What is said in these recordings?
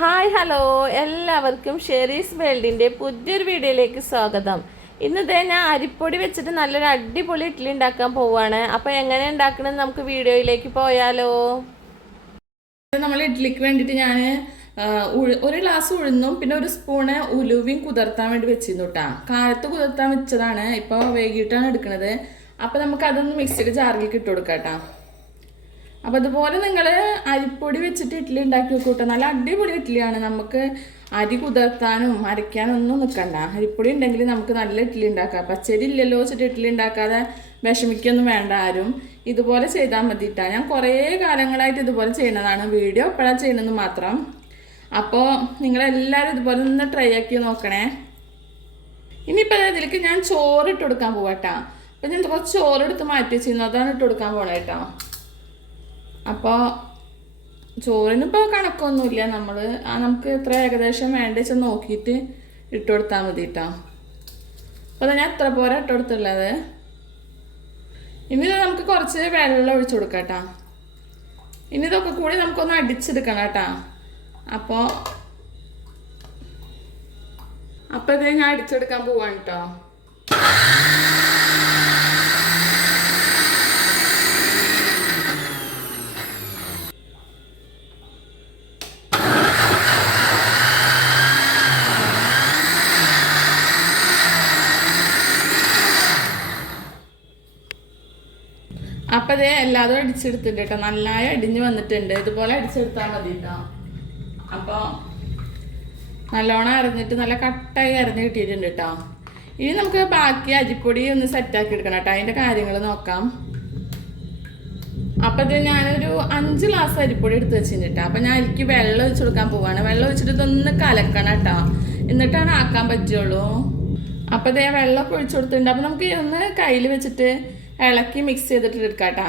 Hi hello എല്ലാവർക്കും Sherry's വേൾഡിൻ്റെ പുതിയൊരു വീഡിയോയിലേക്ക് സ്വാഗതം. ഇന്നത്തെ ഞാൻ അരിപ്പൊടി വെച്ചിട്ട് നല്ലൊരു അടിപൊളി ഇഡ്ഡലി ഉണ്ടാക്കാൻ പോവുകയാണ്. അപ്പോൾ എങ്ങനെ ഉണ്ടാക്കണമെന്ന് നമുക്ക് വീഡിയോയിലേക്ക് പോയാലോ. നമ്മൾ ഇഡ്ഡലിക്ക് വേണ്ടിയിട്ട് ഞാൻ ഒരു ഗ്ലാസ് ഉഴുന്നും പിന്നെ ഒരു സ്പൂണ് ഉലുവയും കുതിർത്താൻ വേണ്ടി വെച്ചിരുന്നു കേട്ടോ. കാലത്ത് കുതിർത്താൻ വെച്ചതാണ്, ഇപ്പോൾ വൈകിട്ടാണ് എടുക്കുന്നത്. അപ്പോൾ നമുക്ക് അതൊന്ന് മിക്സിയുടെ ജാറിലേക്ക് ഇട്ട് കൊടുക്കാം കേട്ടോ. അപ്പോൾ അതുപോലെ നിങ്ങൾ അരിപ്പൊടി വെച്ചിട്ട് ഇഡ്ഡലി ഉണ്ടാക്കി വെക്കൂട്ടോ. നല്ല അടിപൊളി ഇഡ്ഡലിയാണ്. നമുക്ക് അരി കുതിർത്താനും അരയ്ക്കാനും ഒന്നും നിൽക്കണ്ട. അരിപ്പൊടി ഉണ്ടെങ്കിൽ നമുക്ക് നല്ല ഇഡ്ഡലി ഉണ്ടാക്കാം. പച്ചരി ഇല്ലല്ലോ വെച്ചിട്ട് ഇഡ്ഡലി ഉണ്ടാക്കാതെ വിഷമിക്കൊന്നും വേണ്ട ആരും. ഇതുപോലെ ചെയ്താൽ മതിയിട്ടാ. ഞാൻ കുറേ കാലങ്ങളായിട്ട് ഇതുപോലെ ചെയ്യുന്നതാണ്. വീഡിയോ എപ്പോഴാണ് ചെയ്യണമെന്ന് മാത്രം. അപ്പോൾ നിങ്ങളെല്ലാവരും ഇതുപോലെ ഒന്ന് ട്രൈ ആക്കി നോക്കണേ. ഇനിയിപ്പോൾ ഇതിലേക്ക് ഞാൻ ചോറ് ഇട്ട് കൊടുക്കാൻ പോവാട്ടാ. അപ്പോൾ ഞാൻ കുറച്ച് ചോറ് എടുത്ത് മാറ്റി വെച്ചിരുന്നു, അതാണ് ഇട്ട് കൊടുക്കാൻ പോകണേ കേട്ടോ. അപ്പോൾ ചോറിനിപ്പോൾ കണക്കൊന്നുമില്ല, നമുക്ക് എത്ര ഏകദേശം വേണ്ട വെച്ചാൽ നോക്കിയിട്ട് ഇട്ട് കൊടുത്താൽ മതി കേട്ടോ. അപ്പോൾ ഞാൻ എത്ര പോരാ ഇട്ട് കൊടുത്തുള്ളത്. ഇനി നമുക്ക് കുറച്ച് വെള്ളം ഒഴിച്ചു കൊടുക്കാം കേട്ടോ. ഇനി ഇതൊക്കെ കൂടി നമുക്കൊന്ന് അടിച്ചെടുക്കണം കേട്ടോ. അപ്പോൾ ഇത് ഞാൻ അടിച്ചെടുക്കാൻ പോവാണ് കേട്ടോ. അപ്പം അതേ എല്ലാതും അടിച്ചെടുത്തിട്ടുണ്ട് കേട്ടോ. നന്നായി അടിഞ്ഞ് വന്നിട്ടുണ്ട്. ഇതുപോലെ അടിച്ചെടുത്താൽ മതി കേട്ടോ. അപ്പോൾ നല്ലോണം അരഞ്ഞിട്ട് നല്ല കട്ടായി അരഞ്ഞ് കിട്ടിയിട്ടുണ്ട് കേട്ടോ. ഇനി നമുക്ക് ബാക്കി അരിപ്പൊടി ഒന്ന് സെറ്റാക്കി എടുക്കണം കേട്ടോ. അതിൻ്റെ കാര്യങ്ങൾ നോക്കാം. അപ്പം ഇത് ഞാനൊരു 5 ഗ്ലാസ് അരിപ്പൊടി എടുത്ത് വെച്ചിട്ടുണ്ട് കേട്ടോ. അപ്പം ഞാൻ എനിക്ക് വെള്ളം ഒഴിച്ച് കൊടുക്കാൻ പോവാണ്. വെള്ളം ഒഴിച്ചിട്ട് ഇതൊന്ന് കലക്കണം കേട്ടോ, എന്നിട്ടാണ് ആക്കാൻ പറ്റുള്ളൂ. അപ്പം ഇതേ വെള്ളമൊക്കെ ഒഴിച്ചു കൊടുത്തിട്ടുണ്ട്. അപ്പം നമുക്ക് ഒന്ന് കയ്യിൽ വെച്ചിട്ട് ഇളക്കി മിക്സ് ചെയ്തിട്ട് എടുക്കാം കേട്ടോ.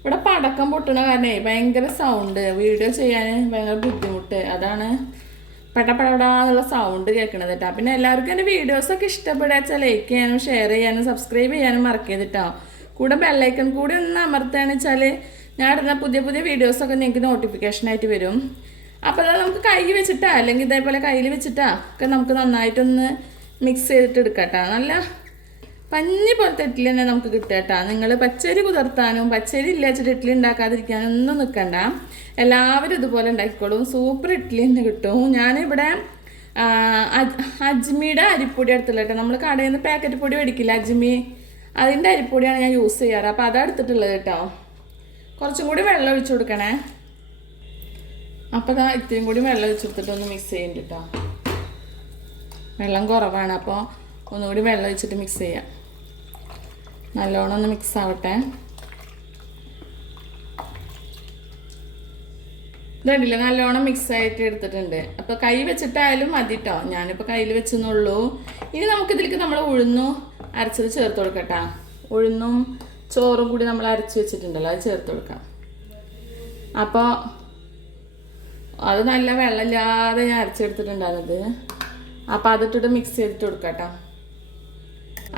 ഇവിടെ പടക്കം പൊട്ടണ കാരണേ ഭയങ്കര സൗണ്ട്, വീഡിയോ ചെയ്യാൻ ഭയങ്കര ബുദ്ധിമുട്ട്. അതാണ് പെടപെടാന്നുള്ള സൗണ്ട് കേൾക്കണത് കേട്ടോ. പിന്നെ എല്ലാവർക്കും എൻ്റെ വീഡിയോസൊക്കെ ഇഷ്ടപ്പെടാച്ചാൽ ലൈക്ക് ചെയ്യാനും ഷെയർ ചെയ്യാനും സബ്സ്ക്രൈബ് ചെയ്യാനും മറക്കരുത് കേട്ടോ. കൂടെ ബെല്ലൈക്കൺ കൂടി ഒന്ന് അമർത്തുകയാണെന്ന് വെച്ചാൽ ഞാൻ ഇടുന്ന പുതിയ പുതിയ വീഡിയോസൊക്കെ നിങ്ങൾക്ക് നോട്ടിഫിക്കേഷനായിട്ട് വരും. അപ്പോൾ അത് നമുക്ക് കൈ വെച്ചിട്ടാ അല്ലെങ്കിൽ ഇതേപോലെ കയ്യിൽ വെച്ചിട്ടാ ഒക്കെ നമുക്ക് നന്നായിട്ടൊന്ന് മിക്സ് ചെയ്തിട്ട് എടുക്കാം കേട്ടോ. നല്ല പഞ്ഞി പോലത്തെ ഇഡ്ഡലി തന്നെ നമുക്ക് കിട്ടുക കേട്ടോ. നിങ്ങൾ പച്ചരി കുതിർത്താനും പച്ചരി ഇല്ല വെച്ചിട്ട് ഇഡ്ഡലി ഉണ്ടാക്കാതിരിക്കാനും ഒന്നും നിൽക്കണ്ട. എല്ലാവരും ഇതുപോലെ ഉണ്ടാക്കിക്കോളും. സൂപ്പർ ഇഡ്ഡലി തന്നെ കിട്ടും. ഞാനിവിടെ അജ്മിയുടെ അരിപ്പൊടി എടുത്തില്ല കേട്ടോ. നമ്മൾ കടയിൽ നിന്ന് പാക്കറ്റ് പൊടി മേടിക്കില്ല, അജ്മി, അതിൻ്റെ അരിപ്പൊടിയാണ് ഞാൻ യൂസ് ചെയ്യാറ്. അപ്പോൾ അതാണ് എടുത്തിട്ടുള്ളത് കേട്ടോ. കുറച്ചും കൂടി വെള്ളം ഒഴിച്ചു കൊടുക്കണേ. അപ്പോൾ അതാ ഇത്തിരി കൂടി വെള്ളം ഒഴിച്ചു കൊടുത്തിട്ടൊന്ന് മിക്സ് ചെയ്യുന്നുണ്ട് കേട്ടോ. വെള്ളം കുറവാണ്, അപ്പോൾ ഒന്നുകൂടി വെള്ളം ഒഴിച്ചിട്ട് മിക്സ് ചെയ്യാം. നല്ലോണം ഒന്ന് മിക്സ് ആവട്ടെ. ഇതടില്ല, നല്ലോണം മിക്സ് ആയിട്ട് എടുത്തിട്ടുണ്ട്. അപ്പോൾ കൈ വെച്ചിട്ടായാലും മതി കേട്ടോ. ഞാനിപ്പോൾ കയ്യിൽ വെച്ചെന്നുള്ളൂ. ഇനി നമുക്കിതിലേക്ക് നമ്മൾ ഉഴുന്നും അരച്ചത് ചേർത്ത് കൊടുക്കട്ടോ. ഉഴുന്നും ചോറും കൂടി നമ്മൾ അരച്ച് വെച്ചിട്ടുണ്ടല്ലോ, അത് ചേർത്ത് കൊടുക്കാം. അപ്പോൾ അത് നല്ല വെള്ളമില്ലാതെ ഞാൻ അരച്ചെടുത്തിട്ടുണ്ടായിരുന്നത്. അപ്പോൾ അതിട്ടിട്ട് മിക്സ് ചെയ്തിട്ട് കൊടുക്കാം കേട്ടോ.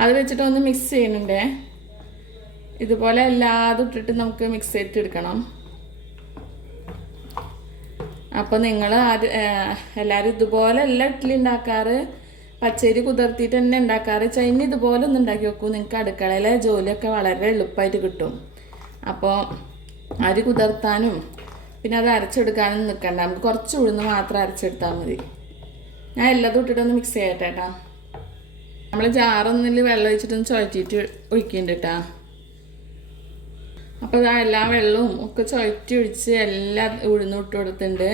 അത് വെച്ചിട്ട് ഒന്ന് മിക്സ് ചെയ്യുന്നുണ്ടേ. ഇതുപോലെ എല്ലാതും ഇട്ടിട്ട് നമുക്ക് മിക്സ് ചെയ്തിട്ട് എടുക്കണം. അപ്പോൾ നിങ്ങൾ എല്ലാവരും ഇതുപോലെ എല്ലാ ഇഡ്ഡലി ഉണ്ടാക്കാറ്, പച്ചരി കുതിർത്തിയിട്ട് തന്നെ ഉണ്ടാക്കാറ്. ചൈന ഇതുപോലെ ഒന്ന് ഉണ്ടാക്കി വെക്കൂ. നിങ്ങൾക്ക് അടുക്കളയിലെ ജോലിയൊക്കെ വളരെ എളുപ്പമായിട്ട് കിട്ടും. അപ്പോൾ അരി കുതിർത്താനും പിന്നെ അത് അരച്ചെടുക്കാനും നിൽക്കണ്ട. നമുക്ക് കുറച്ച് ഉഴുന്ന് മാത്രം അരച്ചെടുത്താൽ മതി. ഞാൻ എല്ലാതും ഇട്ടിട്ടൊന്ന് മിക്സ് ചെയ്യട്ടെ കേട്ടോ. നമ്മൾ ജാറൊന്നിൽ വെള്ളം ഒഴിച്ചിട്ടൊന്ന് ചുഴറ്റിയിട്ട് ഒഴിക്കുന്നുണ്ട് കേട്ടോ. അപ്പോൾ ഇതാ എല്ലാ വെള്ളവും ഒക്കെ ചുഴറ്റി ഒഴിച്ച് എല്ലാ ഉഴുന്നും ഇട്ട് കൊടുത്തിട്ടുണ്ട്.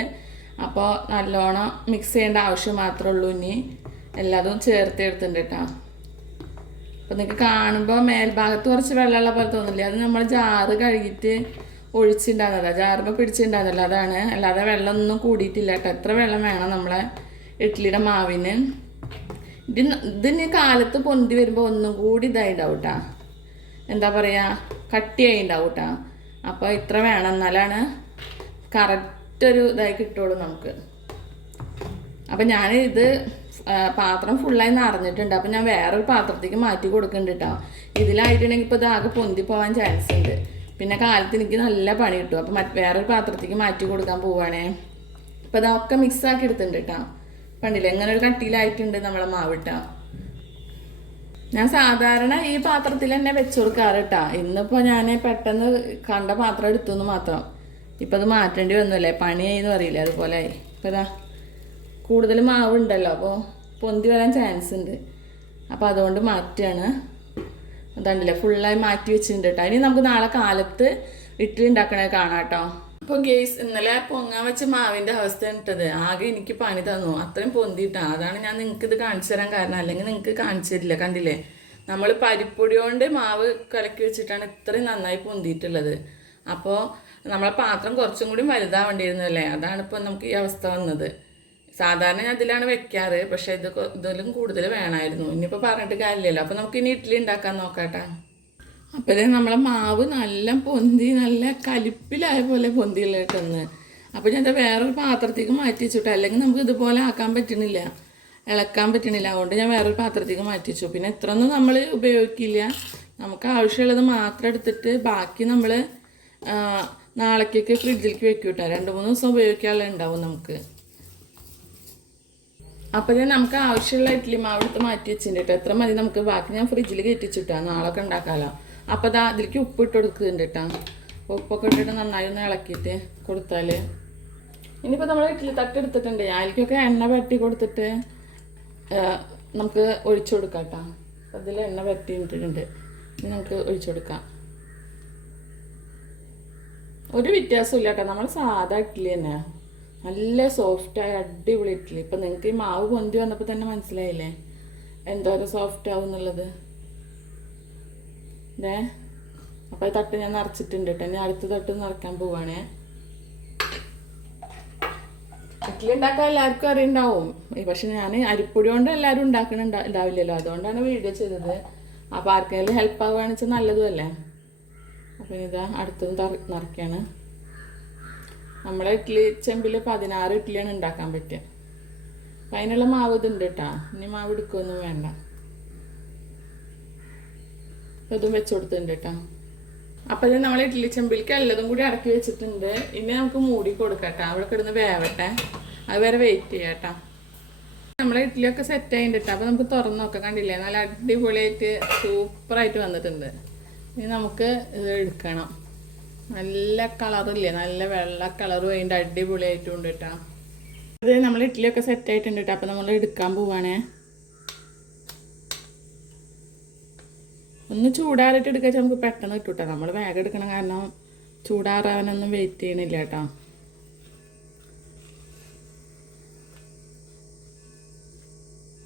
അപ്പോൾ നല്ലോണം മിക്സ് ചെയ്യേണ്ട ആവശ്യം മാത്രമേ ഉള്ളൂ. ഇനി എല്ലാതും ചേർത്ത് എടുത്തിട്ടുണ്ട് കേട്ടോ. അപ്പോൾ നിങ്ങൾക്ക് കാണുമ്പോൾ മേൽഭാഗത്ത് കുറച്ച് വെള്ളമുള്ള പോലെ തോന്നില്ലേ, അത് നമ്മൾ ജാറ് കഴുകിയിട്ട് ഒഴിച്ചിട്ടുണ്ടാകുന്നതാണ്. ജാറിന് പിടിച്ചിട്ടുണ്ടാകുന്നല്ലോ, അതാണ്. അല്ലാതെ വെള്ളമൊന്നും കൂടിയിട്ടില്ല കേട്ടോ. എത്ര വെള്ളം വേണം നമ്മളെ ഇഡ്ഡലിയുടെ മാവിന്. ഇതിന് കാലത്ത് പൊന്തി വരുമ്പോൾ ഒന്നും കൂടി ഇതായിണ്ടാവും കേട്ടോ. എന്താ പറയുക, കട്ടിയായി ഉണ്ടാവും കേട്ടോ. അപ്പോൾ ഇത്ര വേണം, എന്നാലാണ് കറക്റ്റൊരു ഇതായി കിട്ടുള്ളൂ നമുക്ക്. അപ്പം ഞാനിത് പാത്രം ഫുള്ളായി നിറഞ്ഞിട്ടുണ്ട്. അപ്പം ഞാൻ വേറൊരു പാത്രത്തേക്ക് മാറ്റി കൊടുക്കുന്നുണ്ട് കേട്ടോ. ഇതിലായിട്ടുണ്ടെങ്കിൽ ഇപ്പോൾ ഇതാകെ പൊന്തി പോകാൻ ചാൻസ് ഉണ്ട്. പിന്നെ കാലത്ത് എനിക്ക് നല്ല പണി കിട്ടും. അപ്പോൾ വേറൊരു പാത്രത്തേക്ക് മാറ്റി കൊടുക്കാൻ പോവുകയാണേ. അപ്പോൾ അതൊക്കെ മിക്സ് ആക്കി എടുത്തിട്ടുണ്ട് കേട്ടോ. കണ്ടില്ലേ എങ്ങനെ ഒരു കട്ടിയിലായിട്ടുണ്ട് നമ്മളെ മാവ് കേട്ടോ. ഞാൻ സാധാരണ ഈ പാത്രത്തിൽ തന്നെ വെച്ച് കൊടുക്കാറ് കേട്ടോ. ഇന്നിപ്പോൾ ഞാൻ പെട്ടെന്ന് കണ്ട പാത്രം എടുത്തു എന്ന് മാത്രം. ഇപ്പം അത് മാറ്റേണ്ടി വന്നില്ലേ, പണിയായിന്ന് പറയില്ലേ, അതുപോലെ ആയി. ഇപ്പം ഇതാ കൂടുതൽ മാവ് ഉണ്ടല്ലോ, അപ്പോൾ പൊന്തി വരാൻ ചാൻസ് ഉണ്ട്. അപ്പോൾ അതുകൊണ്ട് മാറ്റുകയാണ്. അതുണ്ടല്ലേ ഫുള്ളായി മാറ്റി വെച്ചിട്ടുണ്ട് കേട്ടോ. ഇനി നമുക്ക് നാളെ കാലത്ത് ഇഡ്ഡലി ഉണ്ടാക്കണേ കാണാം കേട്ടോ. അപ്പോൾ ഗേസ് ഇന്നലെ പൊങ്ങാൻ വെച്ച മാവിൻ്റെ അവസ്ഥ ഇട്ടത് ആകെ എനിക്ക് പണി തന്നു, അത്രയും പൊന്തിയിട്ടാണ്. അതാണ് ഞാൻ നിങ്ങൾക്ക് ഇത് കാണിച്ചു തരാൻ കാരണം, അല്ലെങ്കിൽ നിങ്ങൾക്ക് കാണിച്ചു തരില്ല. കണ്ടില്ലേ നമ്മൾ പരിപ്പൊടി കൊണ്ട് മാവ് കലക്കി വെച്ചിട്ടാണ് ഇത്രയും നന്നായി പൊന്തിയിട്ടുള്ളത്. അപ്പോൾ നമ്മളെ പാത്രം കുറച്ചും കൂടി വലുതാവേണ്ടിയിരുന്നല്ലേ, അതാണ് ഇപ്പോൾ നമുക്ക് ഈ അവസ്ഥ വന്നത്. സാധാരണ ഞാൻ അതിലാണ് വെക്കാറ്, പക്ഷേ ഇതിലും കൂടുതൽ വേണമായിരുന്നു. ഇനിയിപ്പോൾ പറഞ്ഞിട്ട് കാര്യമില്ലല്ലോ. അപ്പോൾ നമുക്ക് ഇനി ഇഡ്ഡലി ഉണ്ടാക്കാൻ നോക്കാട്ടാ. അപ്പോൾ നമ്മളെ മാവ് നല്ല പൊന്തി, നല്ല കലിപ്പിലായ പോലെ പൊന്തിയില്ല കേട്ടൊന്ന്. അപ്പോൾ ഞാൻ വേറൊരു പാത്രത്തേക്ക് മാറ്റി വെച്ചിട്ട്, അല്ലെങ്കിൽ നമുക്ക് ഇതുപോലെ ആക്കാൻ പറ്റണില്ല, ഇളക്കാൻ പറ്റണില്ല. അതുകൊണ്ട് ഞാൻ വേറൊരു പാത്രത്തേക്ക് മാറ്റി വെച്ചു. പിന്നെ ഇത്രയൊന്നും നമ്മൾ ഉപയോഗിക്കില്ല, നമുക്ക് ആവശ്യമുള്ളത് മാത്രം എടുത്തിട്ട് ബാക്കി നമ്മൾ നാളേക്കൊക്കെ ഫ്രിഡ്ജിലേക്ക് വെക്കും കേട്ടോ. 2-3 ദിവസം ഉപയോഗിക്കാനുള്ള ഉണ്ടാവും നമുക്ക്. അപ്പോൾ നമുക്ക് ആവശ്യമുള്ള ഇഡ്ഡലി മാവ് എടുത്ത് മാറ്റി വെച്ചിട്ടുണ്ട് കേട്ടോ. എത്ര മതി നമുക്ക്, ബാക്കി ഞാൻ ഫ്രിഡ്ജിൽ കയറ്റിച്ചിട്ടാണ് നാളൊക്കെ ഉണ്ടാക്കാമല്ലോ. അപ്പോൾ അതിലേക്ക് ഉപ്പ് ഇട്ട് കൊടുക്കുന്നുണ്ട് കേട്ടോ. ഉപ്പൊക്കെ ഇട്ടിട്ട് നന്നായി ഒന്ന് ഇളക്കിയിട്ട് കൊടുത്താൽ. ഇനിയിപ്പോൾ നമ്മൾ ഇഡ്ഡലി തട്ട് എടുത്തിട്ടുണ്ട്, അതിലേക്കൊക്കെ എണ്ണ പരട്ടി കൊടുത്തിട്ട് നമുക്ക് ഒഴിച്ചു കൊടുക്കാം കേട്ടോ. അതിൽ എണ്ണ പരട്ടി ഇട്ടിട്ടുണ്ട്, ഇനി നമുക്ക് ഒഴിച്ചു കൊടുക്കാം. ഒരു വ്യത്യാസമില്ല കേട്ടോ, നമ്മൾ സാധാ ഇഡ്ഡലി തന്നെ, നല്ല സോഫ്റ്റായ അടിപൊളി ഇഡ്ഡലി. ഇപ്പം നിങ്ങൾക്ക് ഈ മാവ് പൊന്തി വന്നപ്പോൾ തന്നെ മനസ്സിലായില്ലേ എന്തോരം സോഫ്റ്റ് ആവും എന്നുള്ളത്. അപ്പോൾ ഈ തട്ട് ഞാൻ നിറച്ചിട്ടുണ്ട് കേട്ടോ. ഇനി അടുത്ത തട്ട് നിറയ്ക്കാൻ പോവാണേ. ഇഡ്ഡലി ഉണ്ടാക്കാൻ എല്ലാവർക്കും അറിയുണ്ടാവും, പക്ഷെ ഞാൻ അരിപ്പൊടി കൊണ്ട് എല്ലാവരും ഉണ്ടാവില്ലല്ലോ, അതുകൊണ്ടാണ് വീഡിയോ ചെയ്തത്. അപ്പോൾ ആർക്കെങ്കിലും ഹെൽപ്പ് ആവുകയാണെന്ന് വെച്ചാൽ നല്ലതുമല്ലേ. അപ്പോൾ ഇതാ അടുത്തതും നിറയ്ക്കാണ്. നമ്മളെ ഇഡ്ഡലി ചെമ്പിൽ 16 ഇഡ്ഡലിയാണ് ഉണ്ടാക്കാൻ പറ്റുക. അപ്പം അതിനുള്ള മാവ് ഇതുണ്ട് കേട്ടോ. ഇനി മാവ് എടുക്കുകയൊന്നും വേണ്ട. അപ്പം ഇതും വെച്ച് കൊടുത്തിട്ടുണ്ട് കേട്ടോ. അപ്പം ഇത് നമ്മൾ ഇഡ്ഡലി ചെമ്പിലേക്ക് എല്ലതും കൂടി അടക്കി വെച്ചിട്ടുണ്ട്. ഇനി നമുക്ക് മൂടി കൊടുക്കാം കേട്ടോ. അവിടെ കിടന്ന് വേവട്ടെ, അത് വരെ വെയിറ്റ് ചെയ്യാം കേട്ടോ. നമ്മളെ ഇഡ്ഡലിയൊക്കെ സെറ്റ് ആയിട്ടുണ്ട് കേട്ടോ. അപ്പോൾ നമുക്ക് തുറന്ന് നോക്കാം. കണ്ടില്ലേ നല്ല അടിപൊളിയായിട്ട് സൂപ്പറായിട്ട് വന്നിട്ടുണ്ട്. ഇനി നമുക്ക് ഇത് എടുക്കണം. നല്ല കളറില്ലേ, നല്ല വെള്ള കളറും അതിൻ്റെ അടിപൊളിയായിട്ടും ഉണ്ട് കേട്ടോ. ഇത് നമ്മൾ ഇഡ്ഡലിയൊക്കെ സെറ്റ് ആയിട്ടുണ്ട് കേട്ടോ. അപ്പോൾ നമ്മൾ എടുക്കാൻ പോവാണേ. ഒന്ന് ചൂടാറിയിട്ട് എടുക്കുക നമുക്ക് പെട്ടെന്ന് കിട്ടും കേട്ടോ. നമ്മൾ വേഗം എടുക്കണം, കാരണം ചൂടാറാനൊന്നും വെയിറ്റ് ചെയ്യണില്ല കേട്ടോ.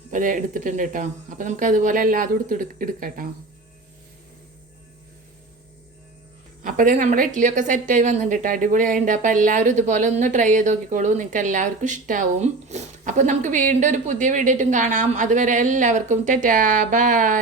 അപ്പോൾ അത് എടുത്തിട്ടുണ്ട് കേട്ടോ. അപ്പോൾ നമുക്ക് അതുപോലെ എല്ലാതും എടുക്കാം കേട്ടോ. അപ്പോൾ നമ്മുടെ ഇഡ്ഡലിയൊക്കെ സെറ്റായി വന്നിട്ടുണ്ട് കേട്ടോ, അടിപൊളിയായിട്ടുണ്ട്. അപ്പോൾ എല്ലാവരും ഇതുപോലെ ഒന്ന് ട്രൈ ചെയ്ത് നോക്കിക്കോളൂ, നിങ്ങൾക്ക് എല്ലാവർക്കും ഇഷ്ടമാവും. അപ്പോൾ നമുക്ക് വീണ്ടും ഒരു പുതിയ വീഡിയോ ആയിട്ടും കാണാം. അതുവരെ എല്ലാവർക്കും ടാറ്റാ ബൈ.